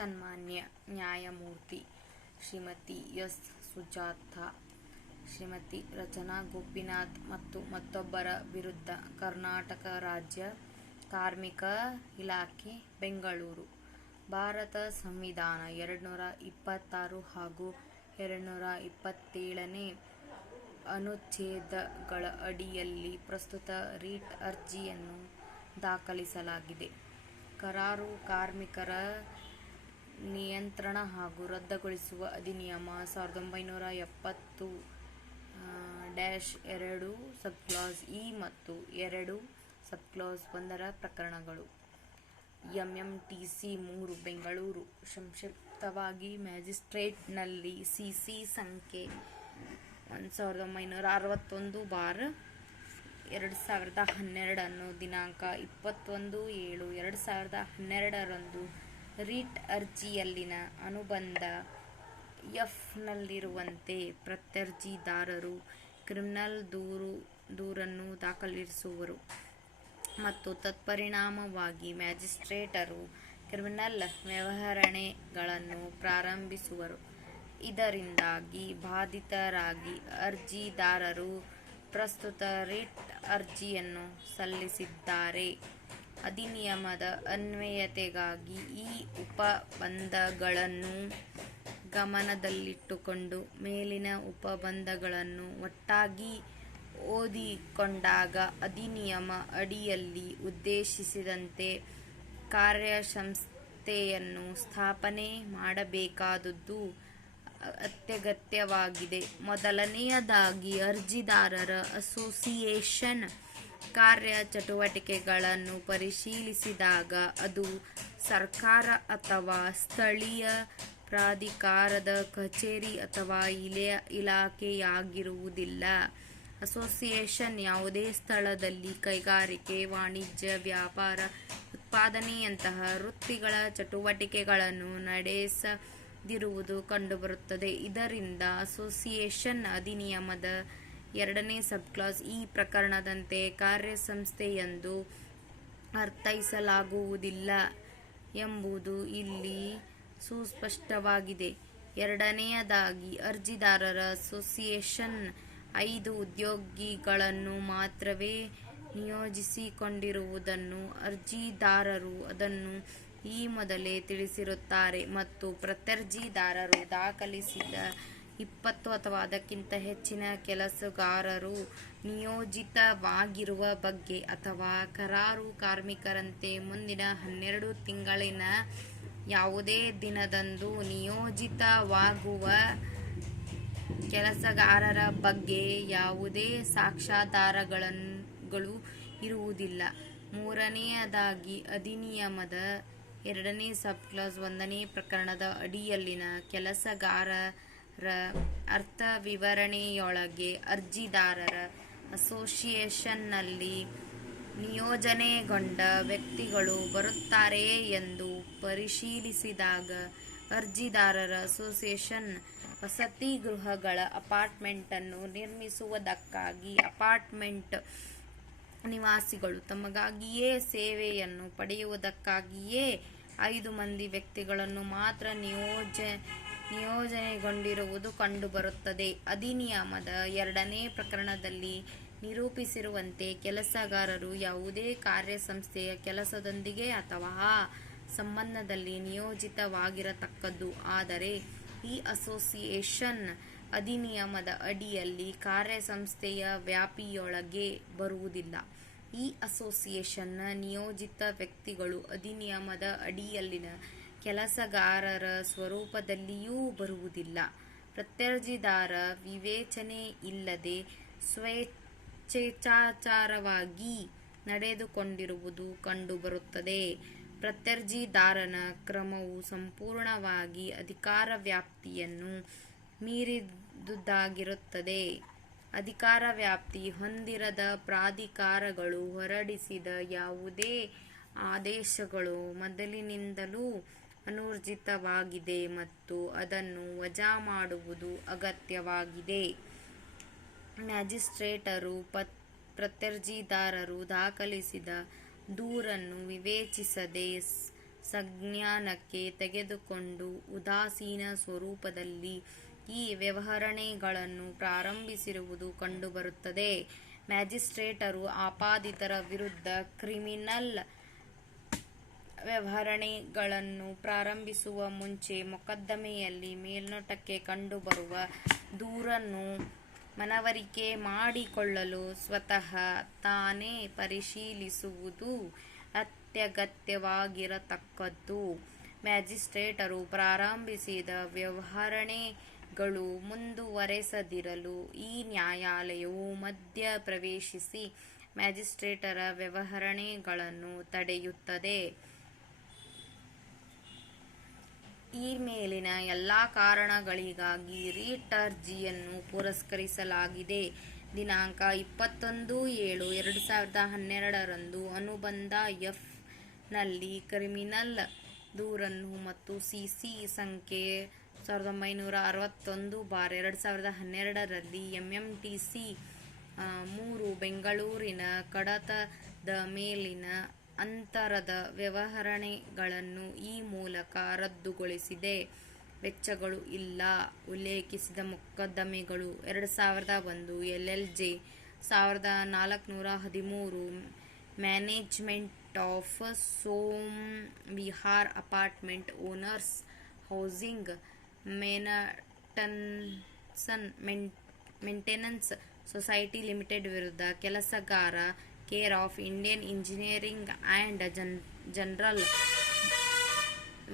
ಸನ್ಮಾನ್ಯ ನ್ಯಾಯಮೂರ್ತಿ ಶ್ರೀಮತಿ ಎಸ್. ಸುಜಾತಾ, ಶ್ರೀಮತಿ ರಚನಾ ಗೋಪಿನಾಥ್ ಮತ್ತು ಮತ್ತೊಬ್ಬರ ವಿರುದ್ಧ ಕರ್ನಾಟಕ ರಾಜ್ಯ ಕಾರ್ಮಿಕ ಇಲಾಖೆ, ಬೆಂಗಳೂರು. ಭಾರತ ಸಂವಿಧಾನ 226 ಹಾಗೂ 227ನೇ ಅನುಚ್ಛೇದಗಳ ಅಡಿಯಲ್ಲಿ ಪ್ರಸ್ತುತ ರಿಟ್ ಅರ್ಜಿಯನ್ನು ದಾಖಲಿಸಲಾಗಿದೆ. ಕರಾರು ಕಾರ್ಮಿಕರ ನಿಯಂತ್ರಣ ಹಾಗೂ ರದ್ದುಗೊಳಿಸುವ ಅಧಿನಿಯಮ 1970-2 ಸಬ್ಕ್ಲಾಸ್ ಇ ಮತ್ತು 2 ಸಬ್ಕ್ಲಾಸ್ 1ರ ಪ್ರಕರಣಗಳು. ಎಂಎಂಟಿಸಿ 3, ಬೆಂಗಳೂರು. ಸಂಕ್ಷಿಪ್ತವಾಗಿ, ಮ್ಯಾಜಿಸ್ಟ್ರೇಟ್ನಲ್ಲಿ ಸಿಸಿ ಸಂಖ್ಯೆ 1961/2012 ಅನ್ನು ದಿನಾಂಕ 21/7/2012 ರಂದು ರಿಟ್ ಅರ್ಜಿಯಲ್ಲಿನ ಅನುಬಂಧ ಎಫ್ ನಲ್ಲಿರುವಂತೆ ಪ್ರತ್ಯರ್ಜಿದಾರರು ಕ್ರಿಮಿನಲ್ ದೂರನ್ನು ದಾಖಲಿಸುವರು ಮತ್ತು ತತ್ಪರಿಣಾಮವಾಗಿ ಮ್ಯಾಜಿಸ್ಟ್ರೇಟರು ಕ್ರಿಮಿನಲ್ ವ್ಯವಹರಣೆಗಳನ್ನು ಪ್ರಾರಂಭಿಸುವರು. ಇದರಿಂದಾಗಿ ಬಾಧಿತರಾಗಿ ಅರ್ಜಿದಾರರು ಪ್ರಸ್ತುತ ರಿಟ್ ಅರ್ಜಿಯನ್ನು ಸಲ್ಲಿಸಿದ್ದಾರೆ. ಅಧಿನಿಯಮದ ಅನ್ವಯತೆಗಾಗಿ ಈ ಉಪಬಂಧಗಳನ್ನು ಗಮನದಲ್ಲಿಟ್ಟುಕೊಂಡು ಮೇಲಿನ ಉಪಬಂಧಗಳನ್ನು ಒಟ್ಟಾಗಿ ಓದಿಕೊಂಡಾಗ ಅಧಿನಿಯಮ ಅಡಿಯಲ್ಲಿ ಉದ್ದೇಶಿಸಿದಂತೆ ಕಾರ್ಯಸಂಸ್ಥೆಯನ್ನು ಸ್ಥಾಪನೆ ಮಾಡಬೇಕಾದುದು ಅತ್ಯಗತ್ಯವಾಗಿದೆ. ಮೊದಲನೆಯದಾಗಿ, ಅರ್ಜಿದಾರರ ಅಸೋಸಿಯೇಷನ್ ಕಾರ್ಯಚಟುವಟಿಕೆಗಳನ್ನು ಪರಿಶೀಲಿಸಿದಾಗ ಅದು ಸರ್ಕಾರ ಅಥವಾ ಸ್ಥಳೀಯ ಪ್ರಾಧಿಕಾರದ ಕಚೇರಿ ಅಥವಾ ಇಲಾಖೆಯಾಗಿರುವುದಿಲ್ಲ. ಅಸೋಸಿಯೇಷನ್ ಯಾವುದೇ ಸ್ಥಳದಲ್ಲಿ ಕೈಗಾರಿಕೆ, ವಾಣಿಜ್ಯ, ವ್ಯಾಪಾರ, ಉತ್ಪಾದನೆಯಂತಹ ವೃತ್ತಿಗಳ ಚಟುವಟಿಕೆಗಳನ್ನು ನಡೆಸದಿರುವುದು ಕಂಡುಬರುತ್ತದೆ. ಇದರಿಂದ ಅಸೋಸಿಯೇಷನ್ ಅಧಿನಿಯಮದ 2ನೇ ಸಬ್ಕ್ಲಾಸ್ ಈ ಪ್ರಕರಣದಂತೆ ಕಾರ್ಯಸಂಸ್ಥೆಯೆಂದು ಅರ್ಥೈಸಲಾಗುವುದಿಲ್ಲ ಎಂಬುದು ಇಲ್ಲಿ ಸುಸ್ಪಷ್ಟವಾಗಿದೆ. ಎರಡನೆಯದಾಗಿ, ಅರ್ಜಿದಾರರ ಅಸೋಸಿಯೇಷನ್ 5 ಉದ್ಯೋಗಿಗಳನ್ನು ಮಾತ್ರವೇ ನಿಯೋಜಿಸಿಕೊಂಡಿರುವುದನ್ನು ಅರ್ಜಿದಾರರು ಅದನ್ನು ಈ ಮೊದಲೇ ತಿಳಿಸಿರುತ್ತಾರೆ ಮತ್ತು ಪ್ರತ್ಯರ್ಜಿದಾರರು ದಾಖಲಿಸಿದ 20 ಅಥವಾ ಅದಕ್ಕಿಂತ ಹೆಚ್ಚಿನ ಕೆಲಸಗಾರರು ನಿಯೋಜಿತವಾಗಿರುವ ಬಗ್ಗೆ ಅಥವಾ ಕರಾರು ಕಾರ್ಮಿಕರಂತೆ ಮುಂದಿನ 12 ತಿಂಗಳಿನ ಯಾವುದೇ ದಿನದಂದು ನಿಯೋಜಿತವಾಗುವ ಕೆಲಸಗಾರರ ಬಗ್ಗೆ ಯಾವುದೇ ಸಾಕ್ಷ್ಯಾಧಾರಗಳು ಇರುವುದಿಲ್ಲ. ಮೂರನೆಯದಾಗಿ, ಅಧಿನಿಯಮದ 2ನೇ ಸಬ್ಕ್ಲಾಸ್ 1ನೇ ಪ್ರಕರಣದ ಅಡಿಯಲ್ಲಿನ ಕೆಲಸಗಾರರ ಅರ್ಥವಿವರಣೆಯೊಳಗೆ ಅರ್ಜಿದಾರರ ಅಸೋಸಿಯೇಷನ್ನಲ್ಲಿ ನಿಯೋಜನೆಗೊಂಡ ವ್ಯಕ್ತಿಗಳು ಬರುತ್ತಾರೆಯೇ ಎಂದು ಪರಿಶೀಲಿಸಿದಾಗ ಅರ್ಜಿದಾರರ ಅಸೋಸಿಯೇಷನ್ ವಸತಿ ಗೃಹಗಳ ಅಪಾರ್ಟ್ಮೆಂಟನ್ನು ನಿರ್ಮಿಸುವುದಕ್ಕಾಗಿ ಅಪಾರ್ಟ್ಮೆಂಟ್ ನಿವಾಸಿಗಳು ತಮಗಾಗಿಯೇ ಸೇವೆಯನ್ನು ಪಡೆಯುವುದಕ್ಕಾಗಿಯೇ 5 ಮಂದಿ ವ್ಯಕ್ತಿಗಳನ್ನು ಮಾತ್ರ ನಿಯೋಜನೆಗೊಂಡಿರುವುದು ಕಂಡುಬರುತ್ತದೆ. ಅಧಿನಿಯಮದ 2ನೇ ಪ್ರಕರಣದಲ್ಲಿ ನಿರೂಪಿಸಿರುವಂತೆ ಕೆಲಸಗಾರರು ಯಾವುದೇ ಕಾರ್ಯಸಂಸ್ಥೆಯ ಕೆಲಸದೊಂದಿಗೆ ಅಥವಾ ಆ ಸಂಬಂಧದಲ್ಲಿ ನಿಯೋಜಿತವಾಗಿರತಕ್ಕದ್ದು. ಆದರೆ ಈ ಅಸೋಸಿಯೇಷನ್ ಅಧಿನಿಯಮದ ಅಡಿಯಲ್ಲಿ ಕಾರ್ಯಸಂಸ್ಥೆಯ ವ್ಯಾಪ್ತಿಯೊಳಗೆ ಬರುವುದಿಲ್ಲ. ಈ ಅಸೋಸಿಯೇಷನ್ನ ನಿಯೋಜಿತ ವ್ಯಕ್ತಿಗಳು ಅಧಿನಿಯಮದ ಅಡಿಯಲ್ಲಿನ ಕೆಲಸಗಾರರ ಸ್ವರೂಪದಲ್ಲಿಯೂ ಬರುವುದಿಲ್ಲ. ಪ್ರತ್ಯರ್ಜಿದಾರ ವಿವೇಚನೆ ಇಲ್ಲದೆ ಸ್ವೇಚ್ಛಾಚಾರವಾಗಿ ನಡೆದುಕೊಂಡಿರುವುದು ಕಂಡುಬರುತ್ತದೆ. ಪ್ರತ್ಯರ್ಜಿದಾರನ ಕ್ರಮವು ಸಂಪೂರ್ಣವಾಗಿ ಅಧಿಕಾರ ವ್ಯಾಪ್ತಿಯನ್ನು ಮೀರಿದುದಾಗಿರುತ್ತದೆ. ಅಧಿಕಾರ ವ್ಯಾಪ್ತಿ ಹೊಂದಿರದ ಪ್ರಾಧಿಕಾರಗಳು ಹೊರಡಿಸಿದ ಯಾವುದೇ ಆದೇಶಗಳು ಮೊದಲಿನಿಂದಲೂ ಅನೂರ್ಜಿತವಾಗಿದೆ ಮತ್ತು ಅದನ್ನು ವಜಾ ಮಾಡುವುದು ಅಗತ್ಯವಾಗಿದೆ. ಮ್ಯಾಜಿಸ್ಟ್ರೇಟರು ಪ್ರತ್ಯರ್ಜಿದಾರರು ದಾಖಲಿಸಿದ ದೂರನ್ನು ವಿವೇಚಿಸದೆ ಸಂಜ್ಞಾನಕ್ಕೆ ತೆಗೆದುಕೊಂಡು ಉದಾಸೀನ ಸ್ವರೂಪದಲ್ಲಿ ಈ ವ್ಯವಹರಣೆಗಳನ್ನು ಪ್ರಾರಂಭಿಸಿರುವುದು ಕಂಡುಬರುತ್ತದೆ. ಮ್ಯಾಜಿಸ್ಟ್ರೇಟರು ಆಪಾದಿತರ ವಿರುದ್ಧ ಕ್ರಿಮಿನಲ್ ವ್ಯವಹರಣೆಗಳನ್ನು ಪ್ರಾರಂಭಿಸುವ ಮುಂಚೆ ಮೊಕದ್ದಮೆಯಲ್ಲಿ ಮೇಲ್ನೋಟಕ್ಕೆ ಕಂಡುಬರುವ ದೂರನ್ನು ಮನವರಿಕೆ ಮಾಡಿಕೊಳ್ಳಲು ಸ್ವತಃ ತಾನೇ ಪರಿಶೀಲಿಸುವುದು ಅತ್ಯಗತ್ಯವಾಗಿರತಕ್ಕದ್ದು. ಮ್ಯಾಜಿಸ್ಟ್ರೇಟರು ಪ್ರಾರಂಭಿಸಿದ ವ್ಯವಹರಣೆಗಳು ಮುಂದುವರೆಸದಿರಲು ಈ ನ್ಯಾಯಾಲಯವು ಮಧ್ಯ ಪ್ರವೇಶಿಸಿ ಮ್ಯಾಜಿಸ್ಟ್ರೇಟರ ವ್ಯವಹರಣೆಗಳನ್ನು ತಡೆಯುತ್ತದೆ. ಈ ಮೇಲಿನ ಎಲ್ಲ ಕಾರಣಗಳಿಗಾಗಿ ರಿಟ್ ಅರ್ಜಿಯನ್ನು ಪುರಸ್ಕರಿಸಲಾಗಿದೆ. ದಿನಾಂಕ 21/7/2012 ಅನುಬಂಧ ಎಫ್ ನಲ್ಲಿ ಕ್ರಿಮಿನಲ್ ದೂರನ್ನು ಮತ್ತು ಸಿಸಿ ಸಂಖ್ಯೆ 1961/2012 ಎಂಎಂಟಿಸಿ 3 ಬೆಂಗಳೂರಿನ ಕಡತದ ಮೇಲಿನ ಅಂತರದ ವ್ಯವಹರಣೆಗಳನ್ನು ಈ ಮೂಲಕ ರದ್ದುಗೊಳಿಸಿದೆ. ವೆಚ್ಚಗಳು ಇಲ್ಲ. ಉಲ್ಲೇಖಿಸಿದ ಮೊಕದ್ದಮೆಗಳು 2001 LLJ 1413 management of Som Vihar apartment owners housing maintenance society limited ವಿರುದ್ಧ ಕೆಲಸಗಾರ care of Indian engineering and general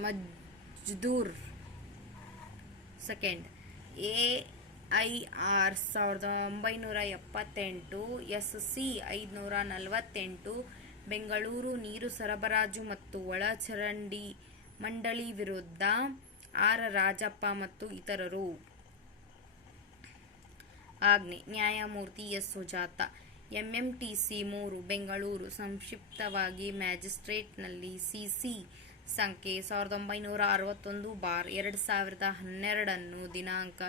Mazdoor second AIR 1978 SC 548 Bengaluru ನೀರು ಸರಬರಾಜು ಮತ್ತು ಒಳಚರಂಡಿ ಮಂಡಳಿ ವಿರುದ್ಧ R ರಾಜಪ್ಪ ಮತ್ತು ಇತರರು. ಆಜ್ಞೆ ನ್ಯಾಯಮೂರ್ತಿ ಎಸ್ ಸುಜಾತ ಎಂಎಂಟಿಸಿ 3 ಬೆಂಗಳೂರು ಸಂಕ್ಷಿಪ್ತವಾಗಿ ಮ್ಯಾಜಿಸ್ಟ್ರೇಟ್ನಲ್ಲಿ ಸಿಸಿ ಸಂಖ್ಯೆ 1961/2012 ದಿನಾಂಕ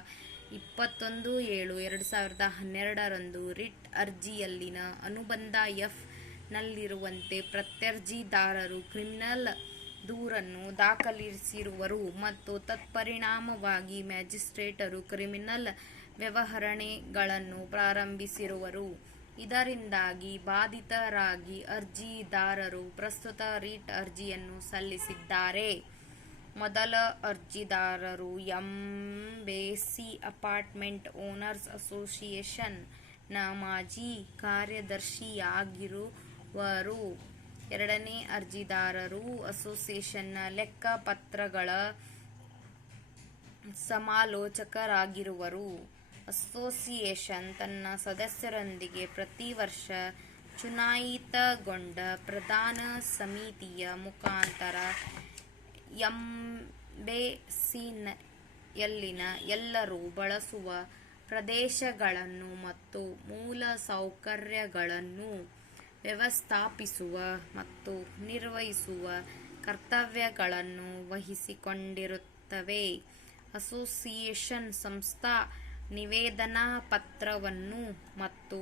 21/7/2012 ರಿಟ್ ಅರ್ಜಿಯಲ್ಲಿನ ಅನುಬಂಧ ಎಫ್ ನಲ್ಲಿರುವಂತೆ ಪ್ರತ್ಯರ್ಜಿದಾರರು ಕ್ರಿಮಿನಲ್ ದೂರನ್ನು ದಾಖಲಿಸಿರುವರು ಮತ್ತು ತತ್ಪರಿಣಾಮವಾಗಿ ಮ್ಯಾಜಿಸ್ಟ್ರೇಟರು ಕ್ರಿಮಿನಲ್ ವ್ಯವಹರಣೆಗಳನ್ನು ಪ್ರಾರಂಭಿಸಿರುವರು. ಇದರಿಂದಾಗಿ ಬಾಧಿತರಾಗಿ ಅರ್ಜಿದಾರರು ಪ್ರಸ್ತುತ ರಿಟ್ ಅರ್ಜಿಯನ್ನು ಸಲ್ಲಿಸಿದ್ದಾರೆ. ಮೊದಲ ಅರ್ಜಿದಾರರು ಎಂಬೇಸಿ ಅಪಾರ್ಟ್ಮೆಂಟ್ ಓನರ್ಸ್ ಅಸೋಸಿಯೇಷನ್ ನ ಮಾಜಿ ಕಾರ್ಯದರ್ಶಿಯಾಗಿರುವರು. ಎರಡನೇ ಅರ್ಜಿದಾರರು ಅಸೋಸಿಯೇಷನ್ನ ಲೆಕ್ಕಪತ್ರಗಳ ಸಮಾಲೋಚಕರಾಗಿರುವರು. ಅಸೋಸಿಯೇಷನ್ ತನ್ನ ಸದಸ್ಯರೊಂದಿಗೆ ಪ್ರತಿ ವರ್ಷ ಚುನಾಯಿತಗೊಂಡ ಪ್ರಧಾನ ಸಮಿತಿಯ ಮುಖಾಂತರ ಎಂಬೇಸಿಯಲ್ಲಿನ ಎಲ್ಲರೂ ಬಳಸುವ ಪ್ರದೇಶಗಳನ್ನು ಮತ್ತು ಮೂಲಸೌಕರ್ಯಗಳನ್ನು ವ್ಯವಸ್ಥಾಪಿಸುವ ಮತ್ತು ನಿರ್ವಹಿಸುವ ಕರ್ತವ್ಯಗಳನ್ನು ವಹಿಸಿಕೊಂಡಿರುತ್ತವೆ. ಅಸೋಸಿಯೇಷನ್ ಸಂಸ್ಥಾ ನಿವೇದನಾ ಪತ್ರವನ್ನು ಮತ್ತು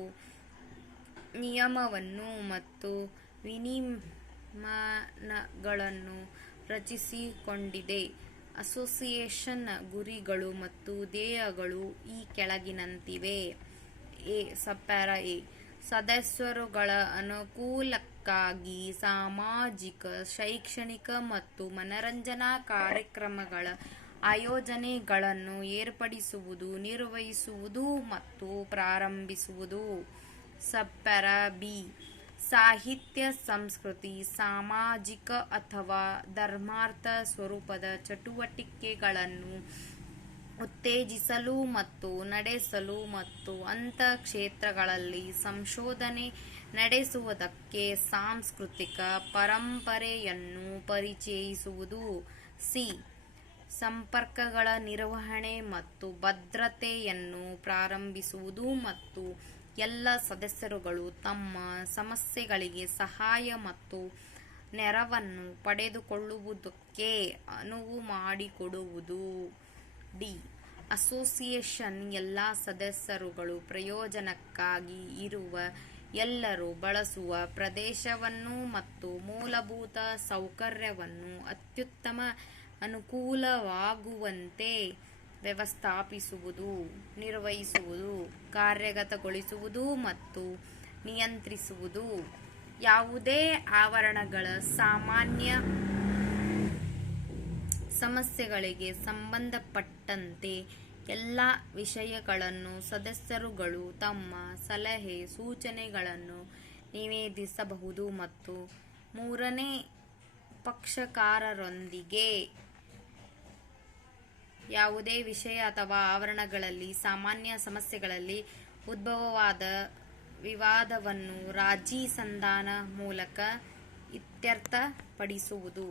ನಿಯಮವನ್ನು ಮತ್ತು ವಿನಿಯಮಗಳನ್ನು ರಚಿಸಿಕೊಂಡಿದೆ. ಅಸೋಸಿಯೇಷನ್ನ ಗುರಿಗಳು ಮತ್ತು ಧ್ಯೇಯಗಳು ಈ ಕೆಳಗಿನಂತಿವೆ. ಎ ಸದಸ್ಯರುಗಳ ಅನುಕೂಲಕ್ಕಾಗಿ ಸಾಮಾಜಿಕ, ಶೈಕ್ಷಣಿಕ ಮತ್ತು ಮನರಂಜನಾ ಕಾರ್ಯಕ್ರಮಗಳ ಆಯೋಜನೆಗಳನ್ನು ಏರ್ಪಡಿಸುವುದು, ನಿರ್ವಹಿಸುವುದು ಮತ್ತು ಪ್ರಾರಂಭಿಸುವುದು. ಬಿ ಸಾಹಿತ್ಯ, ಸಂಸ್ಕೃತಿ, ಸಾಮಾಜಿಕ ಅಥವಾ ಧರ್ಮಾರ್ಥ ಸ್ವರೂಪದ ಚಟುವಟಿಕೆಗಳನ್ನು ಉತ್ತೇಜಿಸಲು ಮತ್ತು ನಡೆಸಲು ಮತ್ತು ಅಂಥ ಕ್ಷೇತ್ರಗಳಲ್ಲಿ ಸಂಶೋಧನೆ ನಡೆಸುವುದಕ್ಕೆ ಸಾಂಸ್ಕೃತಿಕ ಪರಂಪರೆಯನ್ನು ಪರಿಚಯಿಸುವುದು. ಸಿ ಸಂಪರ್ಕಗಳ ನಿರ್ವಹಣೆ ಮತ್ತು ಭದ್ರತೆಯನ್ನು ಪ್ರಾರಂಭಿಸುವುದು ಮತ್ತು ಎಲ್ಲ ಸದಸ್ಯರುಗಳು ತಮ್ಮ ಸಮಸ್ಯೆಗಳಿಗೆ ಸಹಾಯ ಮತ್ತು ನೆರವನ್ನು ಪಡೆದುಕೊಳ್ಳುವುದಕ್ಕೆ ಅನುವು ಮಾಡಿಕೊಡುವುದು. ಡಿ ಅಸೋಸಿಯೇಷನ್ ಎಲ್ಲ ಸದಸ್ಯರುಗಳು ಪ್ರಯೋಜನಕ್ಕಾಗಿ ಇರುವ ಎಲ್ಲರೂ ಬಳಸುವ ಪ್ರದೇಶವನ್ನು ಮತ್ತು ಮೂಲಭೂತ ಸೌಕರ್ಯವನ್ನು ಅತ್ಯುತ್ತಮ ಅನುಕೂಲವಾಗುವಂತೆ ವ್ಯವಸ್ಥಾಪಿಸುವುದು, ನಿರ್ವಹಿಸುವುದು, ಕಾರ್ಯಗತಗೊಳಿಸುವುದು ಮತ್ತು ನಿಯಂತ್ರಿಸುವುದು. ಯಾವುದೇ ಆವರಣಗಳ ಸಾಮಾನ್ಯ ಸಮಸ್ಯೆಗಳಿಗೆ ಸಂಬಂಧಪಟ್ಟಂತೆ ಎಲ್ಲ ವಿಷಯಗಳನ್ನು ಸದಸ್ಯರುಗಳು ತಮ್ಮ ಸಲಹೆ ಸೂಚನೆಗಳನ್ನು ನಿವೇದಿಸಬಹುದು ಮತ್ತು ಮೂರನೇ ಪಕ್ಷಕಾರರೊಂದಿಗೆ ಯಾವುದೇ ವಿಷಯ ಅಥವಾ ಆವರಣಗಳಲ್ಲಿ ಸಾಮಾನ್ಯ ಸಮಸ್ಯೆಗಳಲ್ಲಿ ಉದ್ಭವವಾದ ವಿವಾದವನ್ನು ರಾಜಿ ಸಂಧಾನ ಮೂಲಕ ಇತ್ಯರ್ಥಪಡಿಸುವುದು.